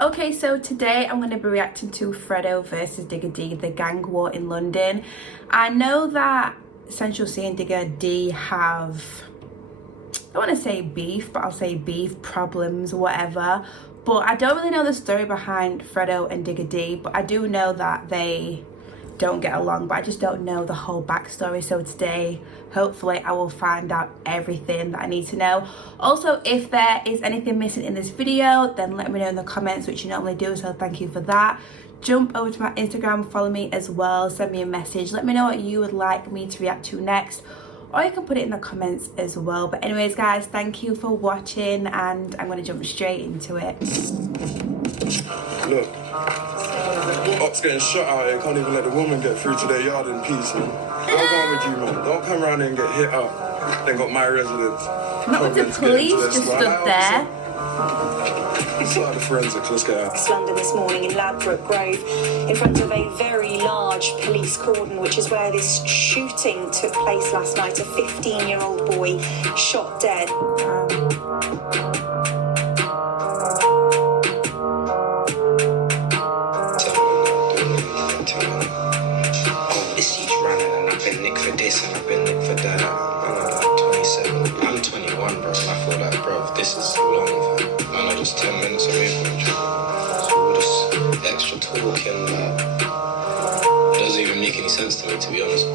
Okay, so today I'm going to be reacting to Fredo versus Digga D, the gang war in London. I know that Central C and Digga D have, I don't want to say beef, but I'll say beef, problems, whatever. But I don't really know the story behind Fredo and Digga D, but I do know that they don't get along, but I just don't know the whole backstory. So today, hopefully I will find out everything that I need to know. Also, if there is anything missing in this video, then let me know in the comments, which you normally do, so thank you for that. Jump over to my Instagram, follow me as well, send me a message, let me know what you would like me to react to next, or you can put it in the comments as well. But anyways guys, thank you for watching, and I'm going to jump straight into it. Look, Ops getting shot out here, can't even let the woman get through to their yard in peace, man. What's wrong with you, man? Don't come around here and get hit up. Then got my residence. Not with the police, just stood there. Start the forensics, let's get out. East London this morning in Ladbroke Grove, in front of a very large police cordon, which is where this shooting took place last night. A 15-year-old boy shot dead. For this and I've been nicked for that. I'm like 27. I'm 21, bro. And I feel like, bro, this is long, fam. Man, I'm just 10 minutes away from each other. So all this extra talking, it doesn't even make any sense to me, to be honest.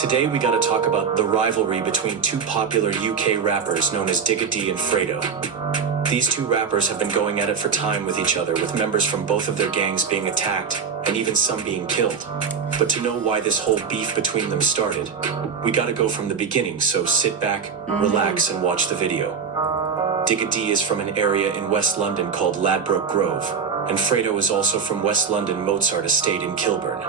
Today we gotta talk about the rivalry between two popular UK rappers known as Digga D and Fredo. These two rappers have been going at it for time with each other, with members from both of their gangs being attacked and even some being killed. But to know why this whole beef between them started, we gotta go from the beginning, so sit back, relax, and watch the video. Digga D is from an area in West London called Ladbroke Grove, and Fredo is also from West London Mozart Estate in Kilburn.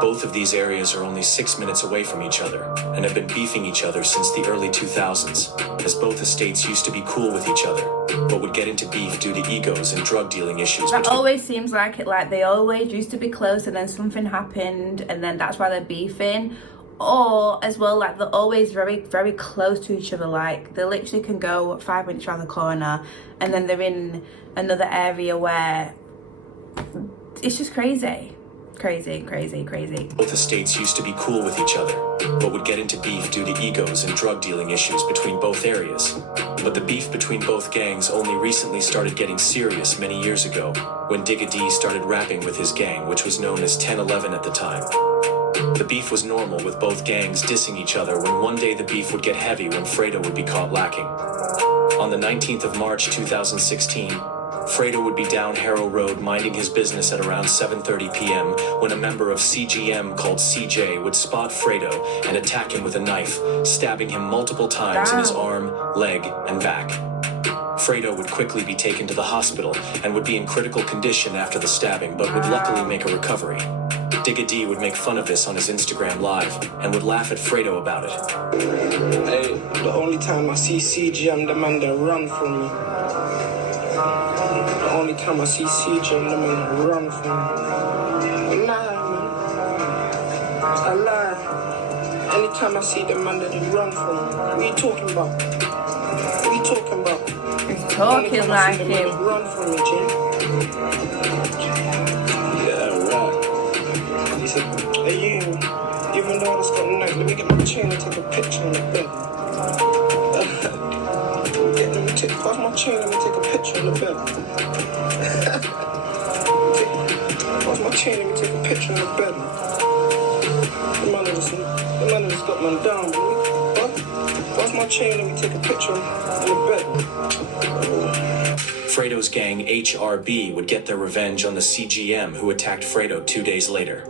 Both of these areas are only 6 minutes away from each other, and have been beefing each other since the early 2000s, as both estates used to be cool with each other, but would get into beef due to egos and drug dealing issues. That always seems like it, like they always used to be close and then something happened and then that's why they're beefing. Or as well, like they're always very, very close to each other, like they literally can go 5 minutes around the corner and then they're in another area where it's just crazy. Crazy. Both estates used to be cool with each other, but would get into beef due to egos and drug dealing issues between both areas. But the beef between both gangs only recently started getting serious many years ago, when Digga D started rapping with his gang, which was known as 1011 at the time. The beef was normal, with both gangs dissing each other, when one day the beef would get heavy when Fredo would be caught lacking. On the 19th of March 2016, Fredo would be down Harrow Road minding his business at around 7:30 p.m. when a member of CGM called CJ would spot Fredo and attack him with a knife, stabbing him multiple times in his arm, leg, and back. Fredo would quickly be taken to the hospital and would be in critical condition after the stabbing, but would luckily make a recovery. Digga D would make fun of this on his Instagram Live and would laugh at Fredo about it. Hey, the only time I see CGM, the man that run from me. The only time I see CGM, the man that run from me. I lie, man. I lie. Anytime I see the man that they run from me. What are you talking about? What are you talking about? He's talking like him. Run from me, Jim. Yeah, right. He said, hey, you, even though I just got night, let me get my chain and take a picture on the bed. Pass my chain, let me take a picture on the bed. Pass my chain, let me take a picture on the bed. The man just got man down, boy. Pass my chain, let me take a picture on the bed. Fredo's gang HRB would get their revenge on the CGM who attacked Fredo 2 days later.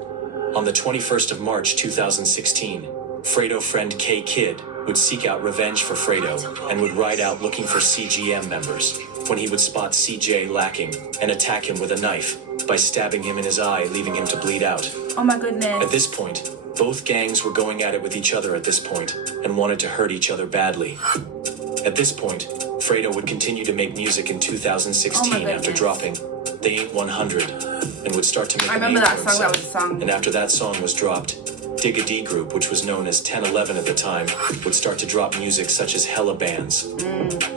On the 21st of March 2016, Fredo friend K Kid would seek out revenge for Fredo and would ride out looking for CGM members, when he would spot CJ lacking and attack him with a knife by stabbing him in his eye, leaving him to bleed out. Oh my goodness. At this point, both gangs were going at it with each other at this point and wanted to hurt each other badly. At this point, Fredo would continue to make music in 2016 after dropping They Ain't 100 and would start to make a name for himself. That was a song. And after that song was dropped, Digga D group, which was known as 1011 at the time, would start to drop music such as Hella Bands.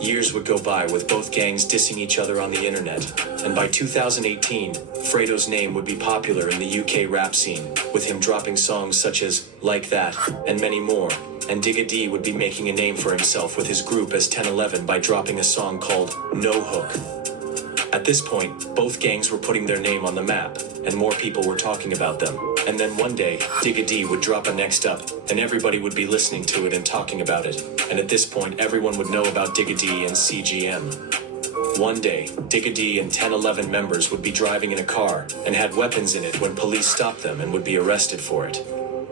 Years would go by with both gangs dissing each other on the internet, and by 2018, Fredo's name would be popular in the UK rap scene, with him dropping songs such as Like That, and many more, and Digga D would be making a name for himself with his group as 1011 by dropping a song called No Hook. At this point, both gangs were putting their name on the map, and more people were talking about them. And then one day, Digga D would drop a Next Up, and everybody would be listening to it and talking about it. And at this point, everyone would know about Digga D and CGM. One day, Digga D and 1011 members would be driving in a car, and had weapons in it when police stopped them and would be arrested for it.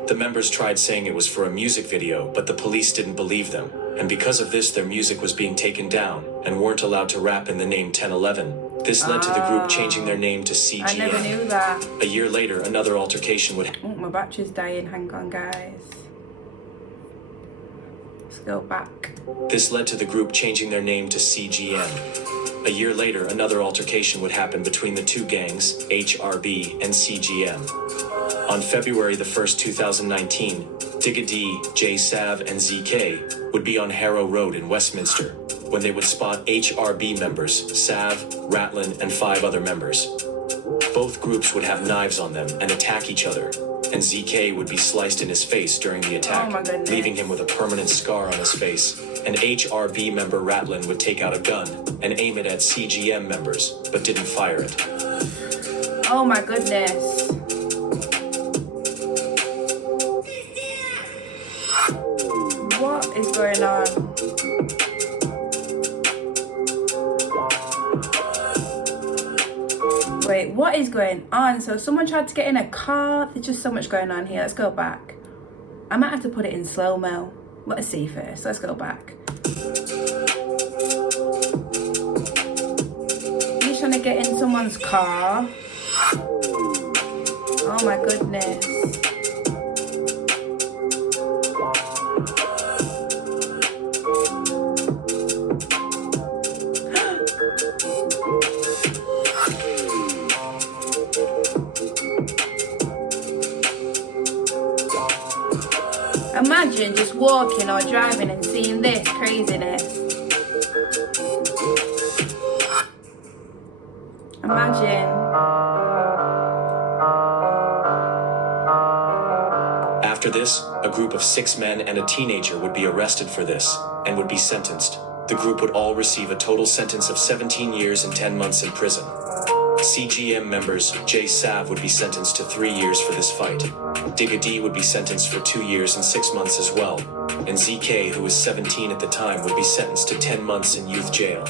The members tried saying it was for a music video, but the police didn't believe them, and because of this their music was being taken down, and weren't allowed to rap in the name 1011. This led to the group changing their name to CGM. I never knew that. A year later, another altercation would... Oh, my battery's dying. Hang on, guys. Let's go back. This led to the group changing their name to CGM. A year later, another altercation would happen between the two gangs, HRB and CGM. On February the 1st, 2019, Digga D, J Sav, and ZK would be on Harrow Road in Westminster, when they would spot HRB members, Sav, Ratlin, and 5 other members. Both groups would have knives on them and attack each other, and ZK would be sliced in his face during the attack, leaving him with a permanent scar on his face. An HRB member, Ratlin, would take out a gun and aim it at CGM members, but didn't fire it. Oh my goodness. What is going on? Wait, what is going on? So someone tried to get in a car. There's just so much going on here. Let's go back. I might have to put it in slow-mo. Let's see first. Let's go back. He's trying to get in someone's car. Oh my goodness. Imagine just walking or driving and seeing this craziness. Imagine. After this, a group of 6 men and a teenager would be arrested for this, and would be sentenced. The group would all receive a total sentence of 17 years and 10 months in prison. CGM members, J Sav would be sentenced to 3 years for this fight. Digga D would be sentenced for 2 years and 6 months as well. And ZK, who was 17 at the time, would be sentenced to 10 months in youth jail.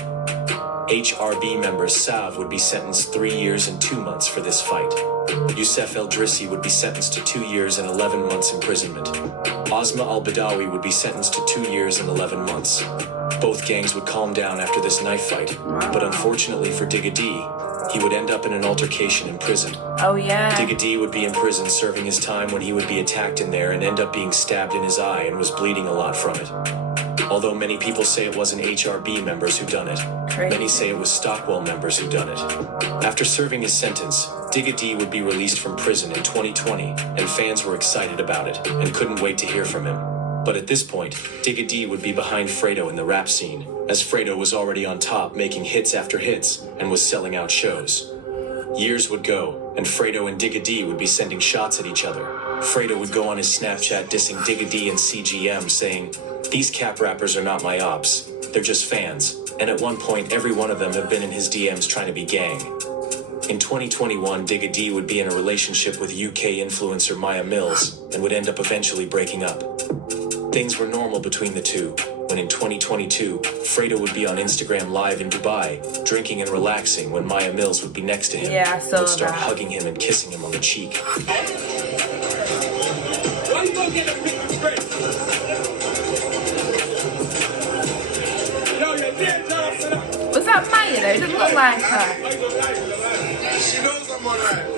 HRB member Sav would be sentenced 3 years and 2 months for this fight. Youssef El Drissi would be sentenced to 2 years and 11 months imprisonment. Ozma Al-Badawi would be sentenced to 2 years and 11 months. Both gangs would calm down after this knife fight, but unfortunately for Digga D, he would end up in an altercation in prison. Oh yeah. Digga D would be in prison serving his time when he would be attacked in there and end up being stabbed in his eye and was bleeding a lot from it. Although many people say it wasn't HRB members who done it. Many say it was Stockwell members who done it. After serving his sentence, Digga D would be released from prison in 2020, and fans were excited about it and couldn't wait to hear from him. But at this point, Digga D would be behind Fredo in the rap scene, as Fredo was already on top making hits after hits and was selling out shows. Years would go, and Fredo and Digga D would be sending shots at each other. Fredo would go on his Snapchat dissing Digga D and CGM, saying, "These cap rappers are not my ops, they're just fans," and at one point every one of them had been in his DMs trying to be gang. In 2021, Digga D would be in a relationship with UK influencer Maya Mills, and would end up eventually breaking up. Things were normal between the two, when in 2022, Fredo would be on Instagram Live in Dubai, drinking and relaxing when Maya Mills would be next to him, Yeah, I saw and would start that. hugging him and kissing him on the cheek. Why you gonna get a picture straight? Yo, your dead job set up. Was that Maya though? It doesn't look like her. She knows I'm on that.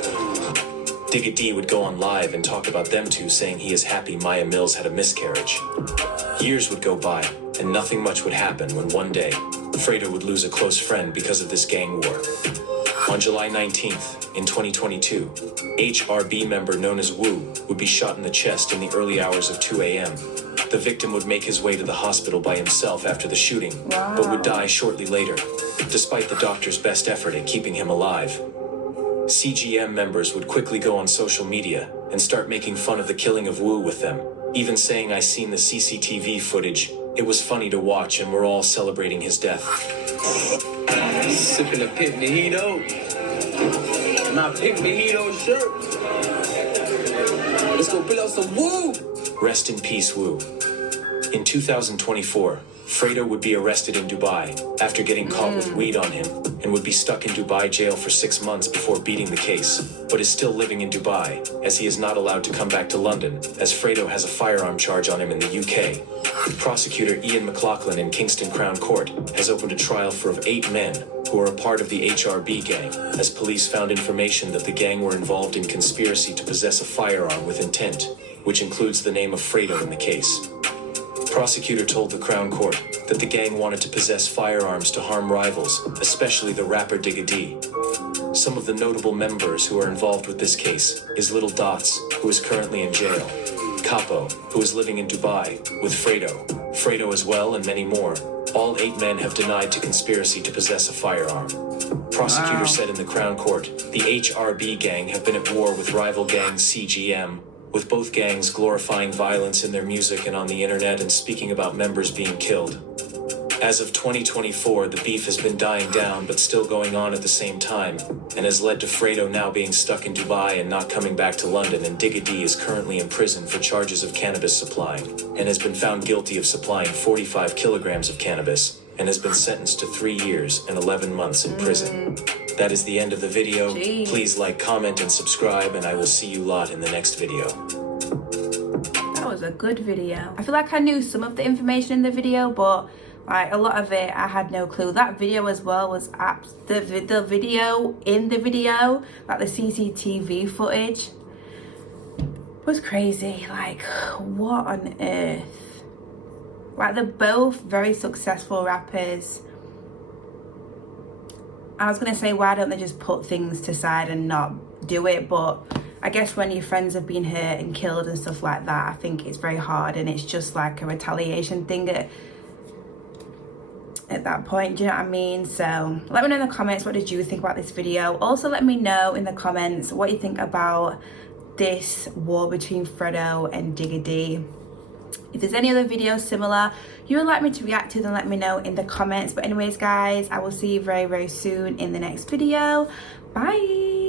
Digga D would go on live and talk about them two, saying he is happy Maya Mills had a miscarriage. Years would go by, and nothing much would happen when one day, Fredo would lose a close friend because of this gang war. On July 19th, in 2022, HRB member known as Wu would be shot in the chest in the early hours of 2 a.m. The victim would make his way to the hospital by himself after the shooting, but would die shortly later, despite the doctor's best effort at keeping him alive. CGM members would quickly go on social media and start making fun of the killing of Wu with them, even saying, "I seen the CCTV footage, it was funny to watch and we're all celebrating his death." Sipping a Pink Mojito. My Pink Mojito shirt. Let's go pull out some Woo! Rest in peace, Wu. In 2024, Fredo would be arrested in Dubai after getting caught with weed on him and would be stuck in Dubai jail for 6 months before beating the case, but is still living in Dubai as he is not allowed to come back to London as Fredo has a firearm charge on him in the UK. Prosecutor Ian McLaughlin in Kingston Crown Court has opened a trial for 8 men who are a part of the HRB gang, as police found information that the gang were involved in conspiracy to possess a firearm with intent, which includes the name of Fredo in the case. Prosecutor told the Crown Court that the gang wanted to possess firearms to harm rivals, especially the rapper Digga. Some of the notable members who are involved with this case is Little Dots, who is currently in jail, Capo, who is living in Dubai, with Fredo as well, and many more. All 8 men have denied to conspiracy to possess a firearm. Prosecutor said in the Crown Court, the HRB gang have been at war with rival gang CGM, with both gangs glorifying violence in their music and on the internet and speaking about members being killed. As of 2024, the beef has been dying down but still going on at the same time, and has led to Fredo now being stuck in Dubai and not coming back to London, and Digga is currently in prison for charges of cannabis supplying, and has been found guilty of supplying 45 kilograms of cannabis, and has been sentenced to 3 years and 11 months in prison. That is the end of the video. Jeez. Please like, comment, and subscribe, and I will see you lot in the next video. That was a good video. I feel like I knew some of the information in the video, but like a lot of it I had no clue. That video as well was the video in the video, like the CCTV footage, was crazy. Like, what on earth? Like, they're both very successful rappers. I was gonna say, why don't they just put things to side and not do it? But I guess when your friends have been hurt and killed and stuff like that, I think it's very hard, and it's just like a retaliation thing at that point, do you know what I mean? So let me know in the comments, what did you think about this video? Also let me know in the comments what you think about this war between Fredo and Digga. If there's any other videos similar you would like me to react to, then let me know in the comments. But anyways guys, I will see you very, very soon in the next video. Bye.